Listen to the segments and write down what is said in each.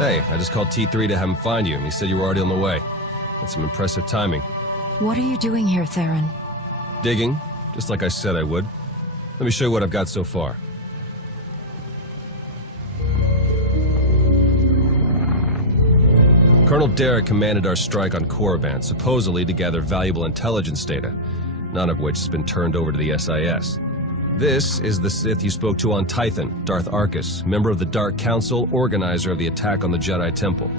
Hey, I just called T3 to have him find you, and he said you were already on the way. That's some impressive timing. What are you doing here, Theron? Digging, just like I said I would. Let me show you what I've got so far. Colonel Derek commanded our strike on Korriban, supposedly to gather valuable intelligence data, none of which has been turned over to the SIS. This is the Sith you spoke to on Tython, Darth Arkus, member of the Dark Council, organizer of the attack on the Jedi Temple.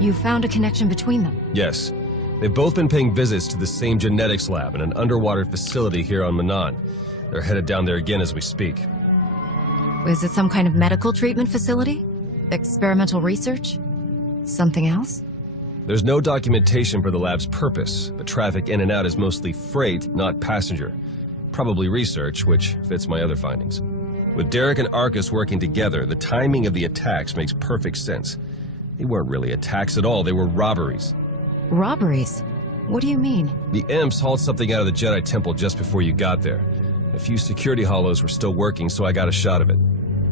You found a connection between them? Yes. They've both been paying visits to the same genetics lab in an underwater facility here on Manan. They're headed down there again as we speak. Is it some kind of medical treatment facility? Experimental research? Something else? There's no documentation for the lab's purpose, but traffic in and out is mostly freight, not passenger. Probably research, which fits my other findings. With Derek and Arkus working together, the timing of the attacks makes perfect sense. They weren't really attacks at all, they were robberies. Robberies? What do you mean? The Imps hauled something out of the Jedi Temple just before you got there. A few security hollows were still working, so I got a shot of it.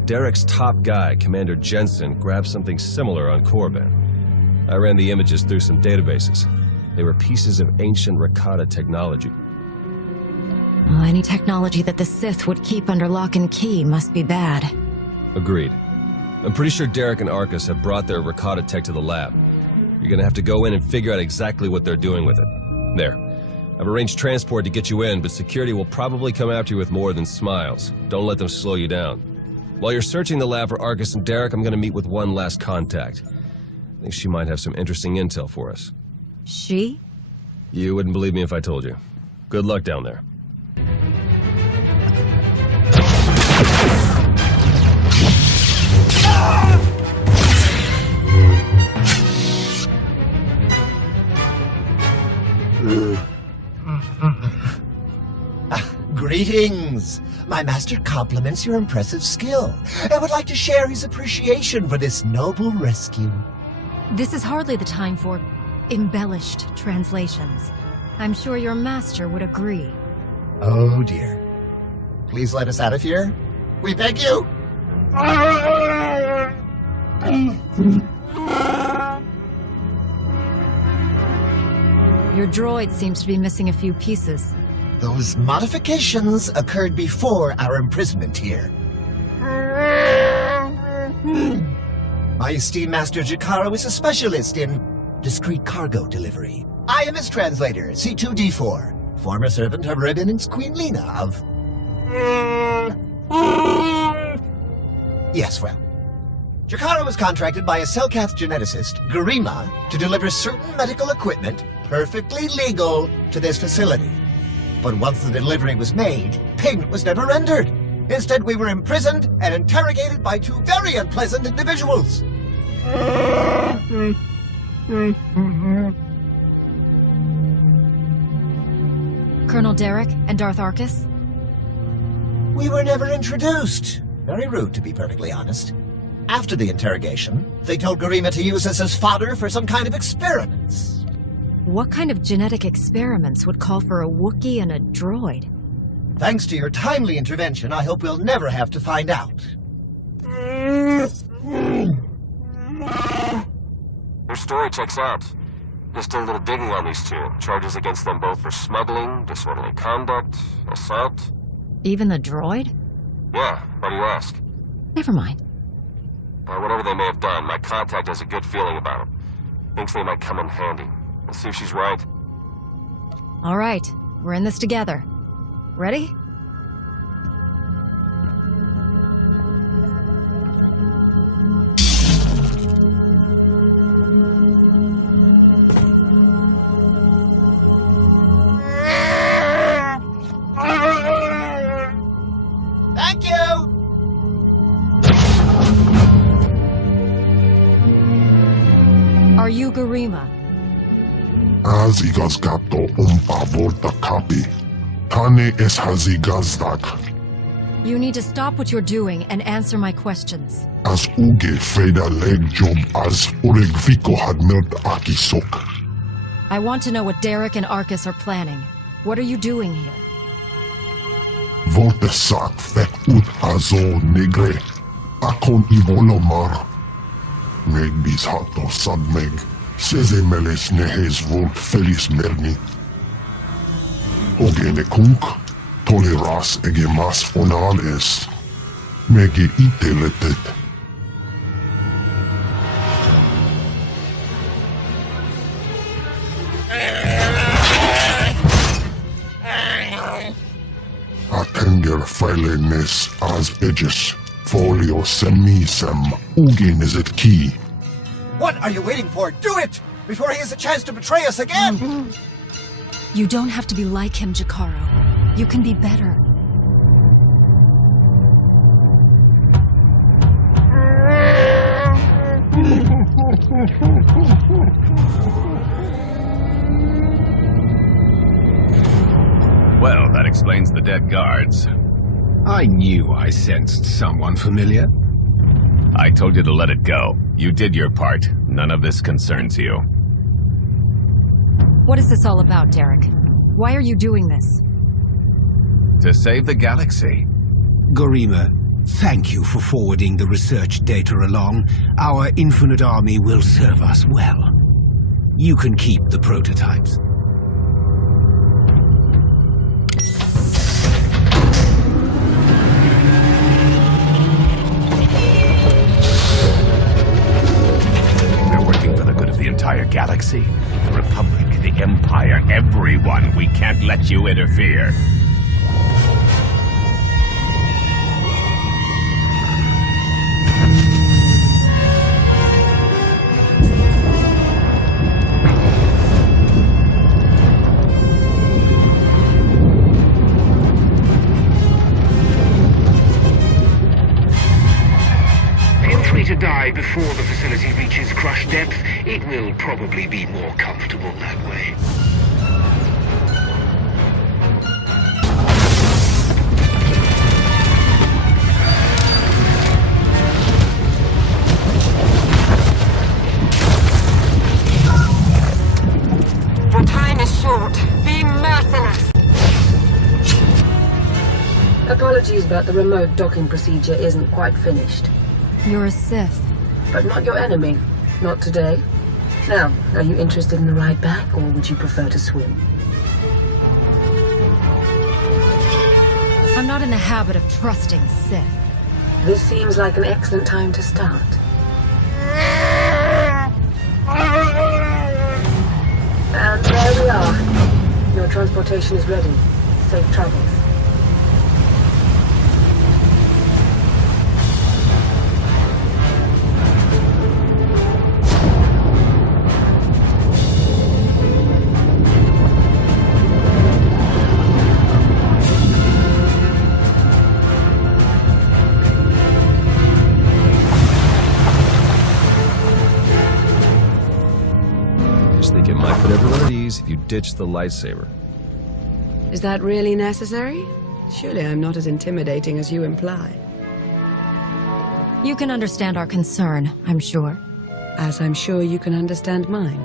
Derek's top guy, Commander Jensen, grabbed something similar on Korriban. I ran the images through some databases. They were pieces of ancient Rakata technology. Well, any technology that the Sith would keep under lock and key must be bad. Agreed. I'm pretty sure Derek and Arkus have brought their Rakata tech to the lab. You're gonna have to go in and figure out exactly what they're doing with it. There. I've arranged transport to get you in, but security will probably come after you with more than smiles. Don't let them slow you down. While you're searching the lab for Arkus and Derek, I'm gonna meet with one last contact. I think she might have some interesting intel for us. She? You wouldn't believe me if I told you. Good luck down there. Greetings! My master compliments your impressive skill and would like to share his appreciation for this noble rescue. This is hardly the time for embellished translations. I'm sure your master would agree. Oh dear. Please let us out of here. We beg you! Your droid seems to be missing a few pieces. Those modifications occurred before our imprisonment here. My esteemed Master Jakaro is a specialist in discreet cargo delivery. I am his translator, C2D4, former servant of Revan and Queen Lena of... Yes, well. Jakaro was contracted by a Selkath geneticist, Garima, to deliver certain medical equipment, perfectly legal, to this facility. But once the delivery was made, payment was never rendered. Instead, we were imprisoned and interrogated by two very unpleasant individuals. Colonel Derek and Darth Arkus? We were never introduced. Very rude, to be perfectly honest. After the interrogation, they told Garima to use us as fodder for some kind of experiments. What kind of genetic experiments would call for a Wookiee and a droid? Thanks to your timely intervention, I hope we'll never have to find out. Your story checks out. Just did a little digging on these two. Charges against them both for smuggling, disorderly conduct, assault. Even the droid? Yeah, why do you ask? Never mind. Whatever they may have done, my contact has a good feeling about them. Thinks they might come in handy. Let's see if she's right. All right, we're in this together. Ready? Thank you! Are you Garima? Hazigazgato volta kapi. Tane es hazigazdak. You need to stop what you're doing and answer my questions. As uge freda leg job as uregviko had milt akisok. I want to know what Derek and Arkus are planning. What are you doing here? Volte sak fek ut azo negre. Akon ivolomar. Megbis hato sadmeg, sezemeles nehes volt felis merni. Ogene kunk, toleras ege mas onales, mege iteletet. Atenger filenes as edges, folio semisem, ugeneset key. What are you waiting for? Do it! Before he has a chance to betray us again! You don't have to be like him, Jakaro. You can be better. Well, that explains the dead guards. I knew I sensed someone familiar. I told you to let it go. You did your part. None of this concerns you. What is this all about, Derek? Why are you doing this? To save the galaxy. Garima, thank you for forwarding the research data along. Our infinite army will serve us well. You can keep the prototypes. We're working for the good of the entire galaxy. The Republic, the Empire, everyone. We can't let you interfere. To die before the facility reaches crush depth, it will probably be more comfortable that way. Your time is short. Be merciless. Apologies, but the remote docking procedure isn't quite finished. You're a Sith. But not your enemy. Not today. Now, are you interested in the ride back, or would you prefer to swim? I'm not in the habit of trusting Sith. This seems like an excellent time to start. And there we are. Your transportation is ready. Safe travels. Put everyone at ease if you ditch the lightsaber. Is that really necessary? Surely I'm not as intimidating as you imply. You can understand our concern, I'm sure. As I'm sure you can understand mine.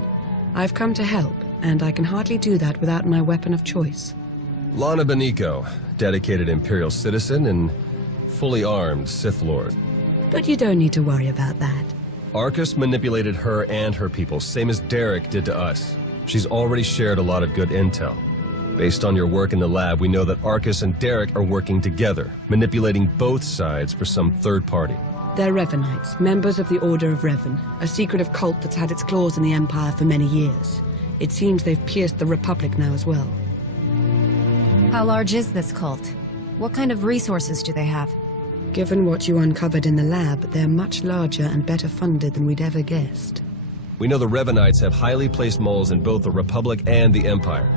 I've come to help, and I can hardly do that without my weapon of choice. Lana Beniko, dedicated Imperial citizen and fully armed Sith Lord. But you don't need to worry about that. Arcus manipulated her and her people, same as Derek did to us. She's already shared a lot of good intel. Based on your work in the lab, we know that Arcus and Derek are working together, manipulating both sides for some third party. They're Revanites, members of the Order of Revan, a secretive cult that's had its claws in the Empire for many years. It seems they've pierced the Republic now as well. How large is this cult? What kind of resources do they have? Given what you uncovered in the lab, they're much larger and better funded than we'd ever guessed. We know the Revanites have highly placed moles in both the Republic and the Empire.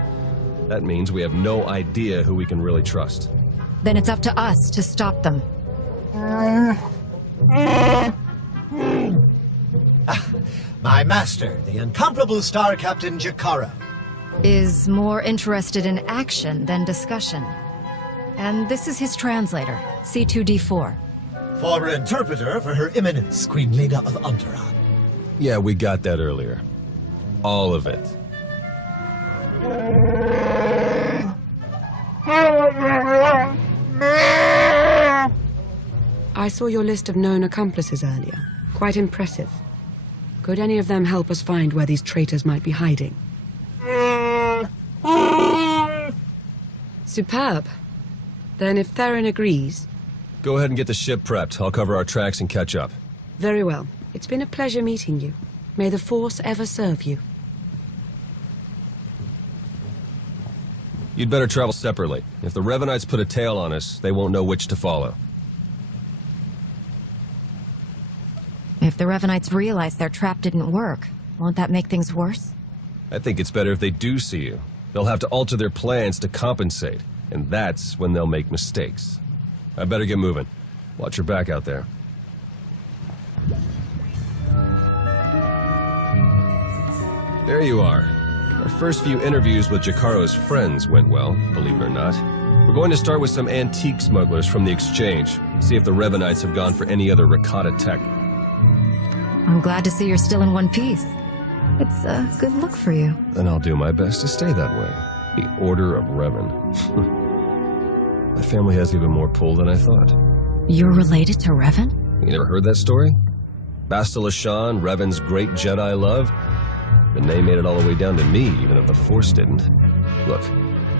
That means we have no idea who we can really trust. Then it's up to us to stop them. My master, the incomparable Star Captain Jakaro. Is more interested in action than discussion. And this is his translator, C2D4. Former interpreter for Her Eminence, Queen Leda of Unteron. Yeah, we got that earlier. All of it. I saw your list of known accomplices earlier. Quite impressive. Could any of them help us find where these traitors might be hiding? Superb. Then if Theron agrees... Go ahead and get the ship prepped. I'll cover our tracks and catch up. Very well. It's been a pleasure meeting you. May the Force ever serve you. You'd better travel separately. If the Revanites put a tail on us, they won't know which to follow. If the Revanites realize their trap didn't work, won't that make things worse? I think it's better if they do see you. They'll have to alter their plans to compensate, and that's when they'll make mistakes. I better get moving. Watch your back out there. There you are. Our first few interviews with Jakaro's friends went well, believe it or not. We're going to start with some antique smugglers from the exchange, see if the Revanites have gone for any other Rakata tech. I'm glad to see you're still in one piece. It's a good look for you. And I'll do my best to stay that way. The Order of Revan. My family has even more pull than I thought. You're related to Revan? You never heard that story? Basta Lashan, Revan's great Jedi love? The name made it all the way down to me, even if the Force didn't. Look,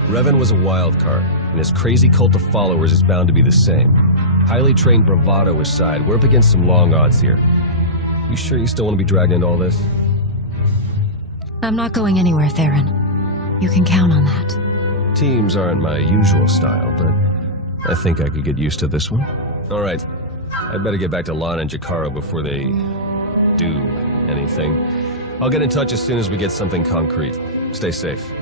Revan was a wild card, and his crazy cult of followers is bound to be the same. Highly trained bravado aside, we're up against some long odds here. You sure you still want to be dragged into all this? I'm not going anywhere, Theron. You can count on that. Teams aren't my usual style, but I think I could get used to this one. All right, I'd better get back to Lana and Jakaro before they do anything. I'll get in touch as soon as we get something concrete. Stay safe.